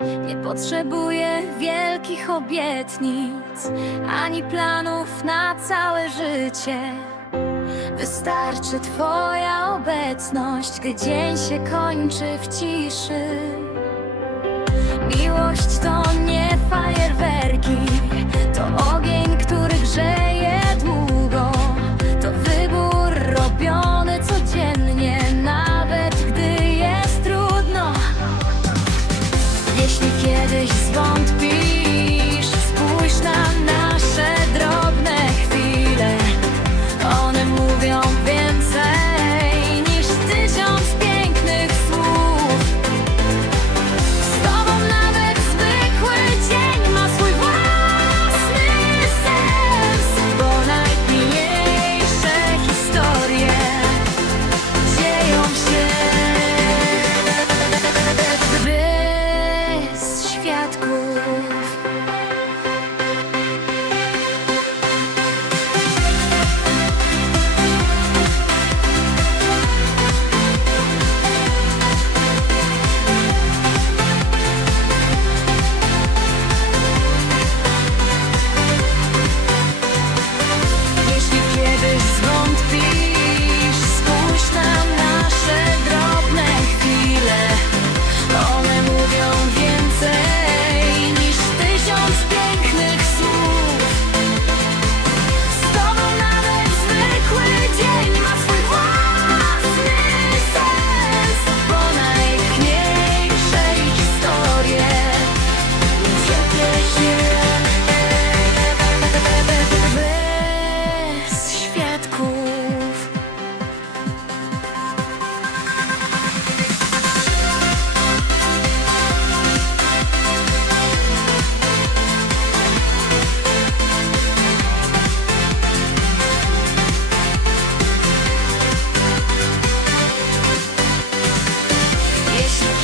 Nie potrzebuję wielkich obietnic ani planów na całe życie. Wystarczy Twoja obecność, gdy dzień się kończy w ciszy. Miłość to nie fajerwerki.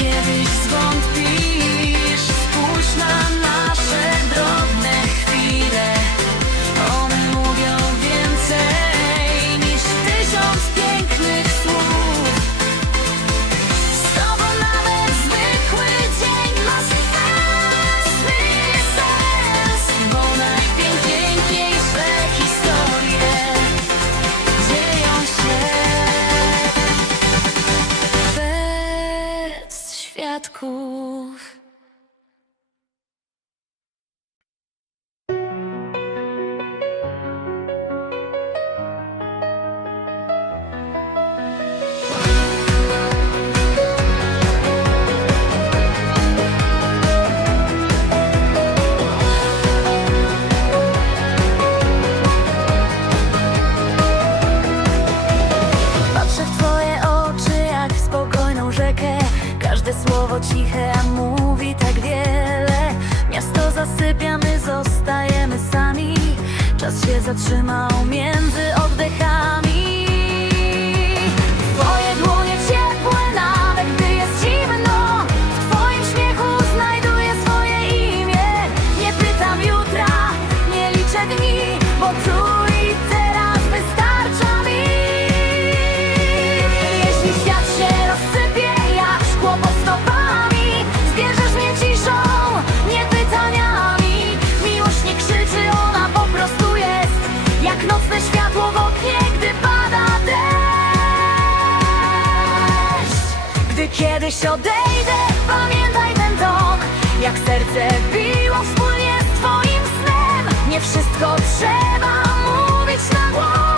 kiedyś zwątpisz 我只猫 Dziś odejdę, pamiętaj ten ton. Jak serce biło wspólnie z twoim snem. Nie wszystko trzeba mówić na głos.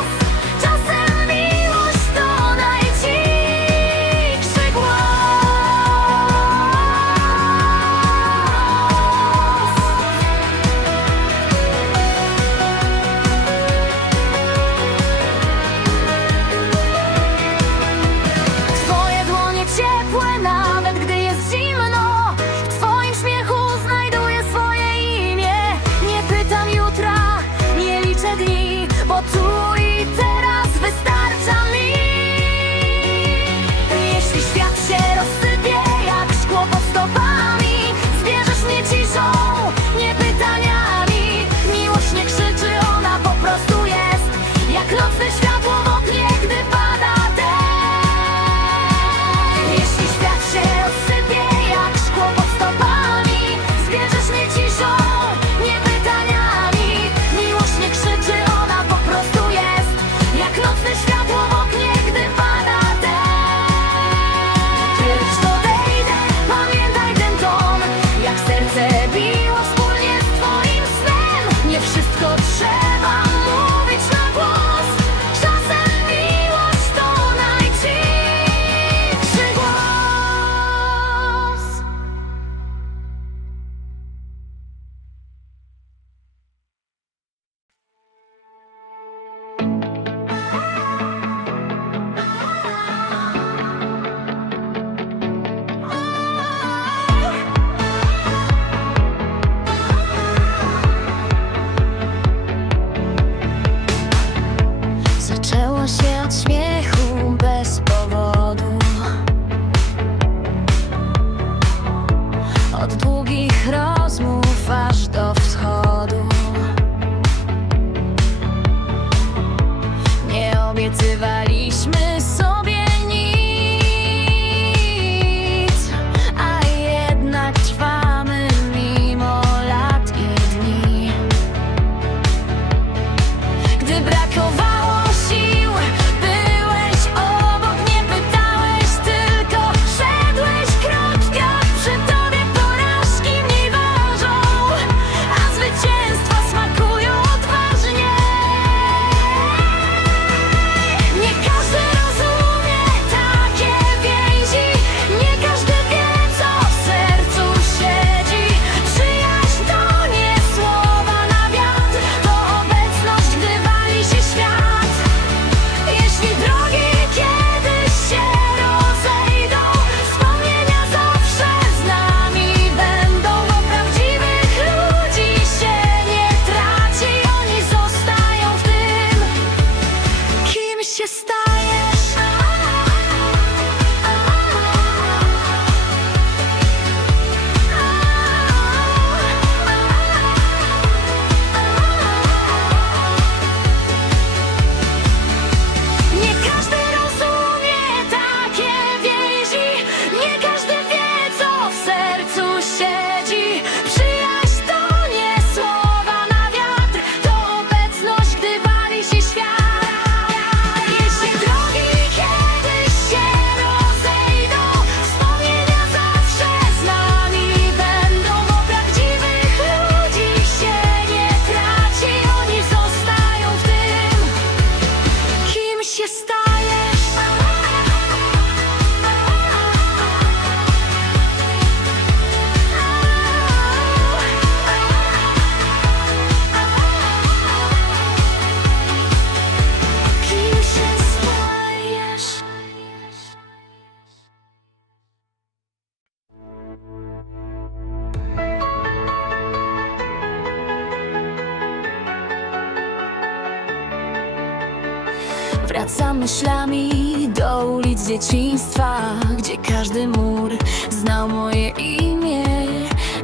myślami do ulic dzieciństwa Gdzie każdy mur znał moje imię.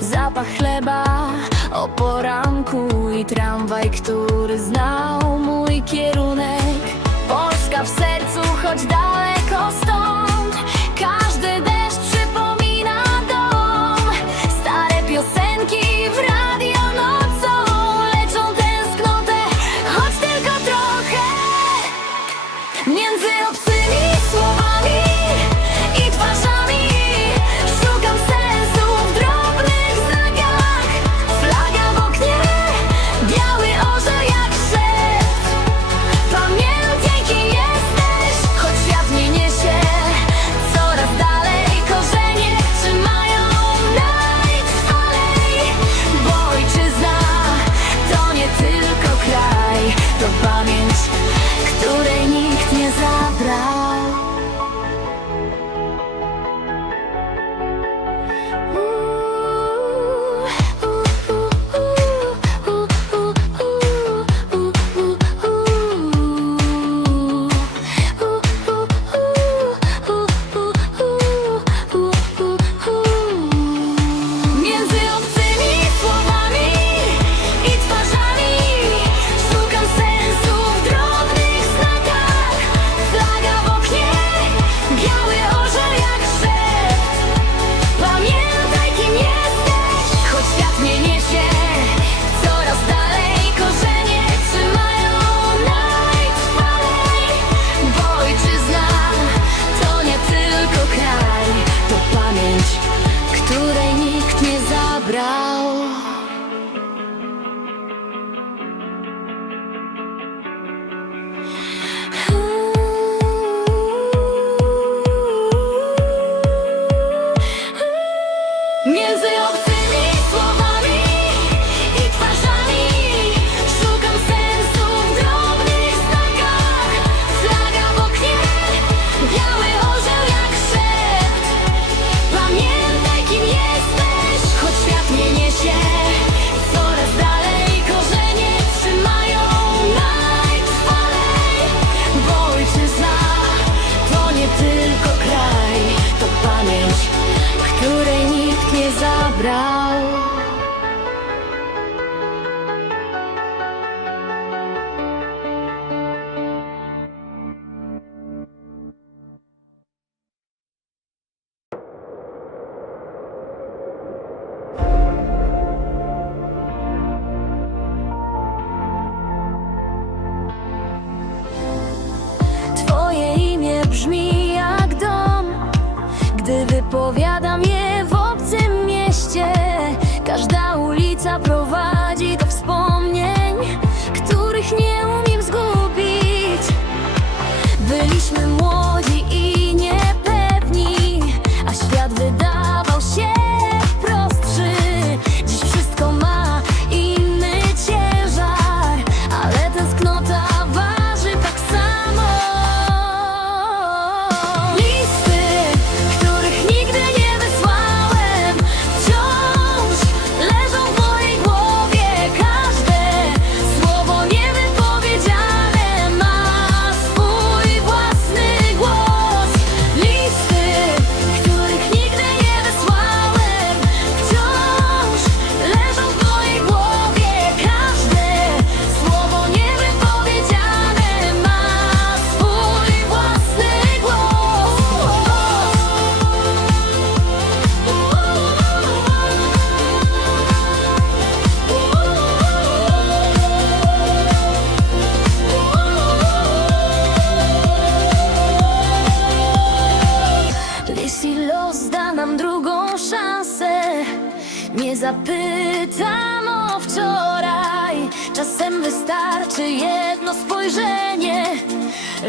Zapach chleba o poranku i tramwaj, który znał mój kierunek. Polska w sercu, choć dalej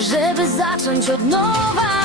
żeby zacząć od nowa.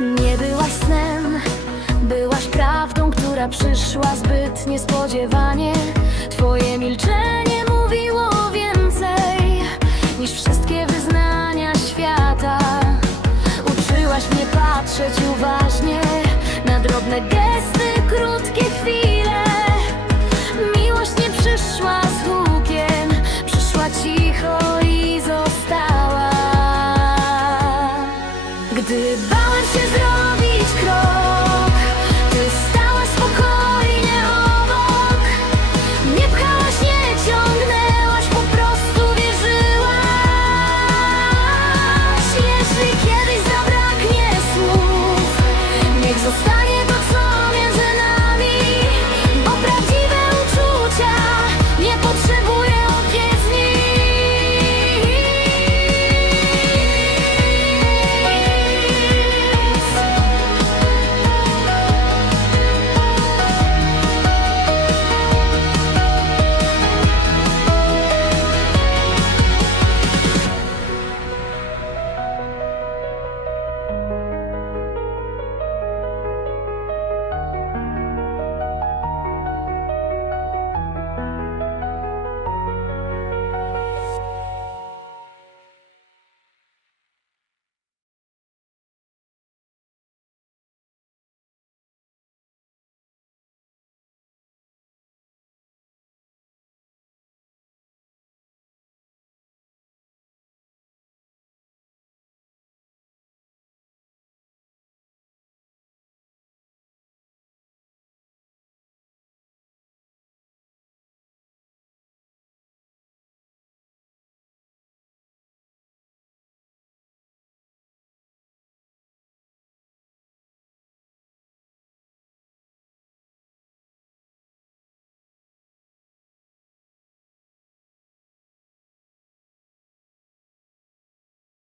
Nie byłaś snem, byłaś prawdą, która przyszła zbyt niespodziewanie. Twoje milczenie mówiło więcej niż wszystkie wyznania świata. Uczyłaś mnie patrzeć uważnie na drobne gesty.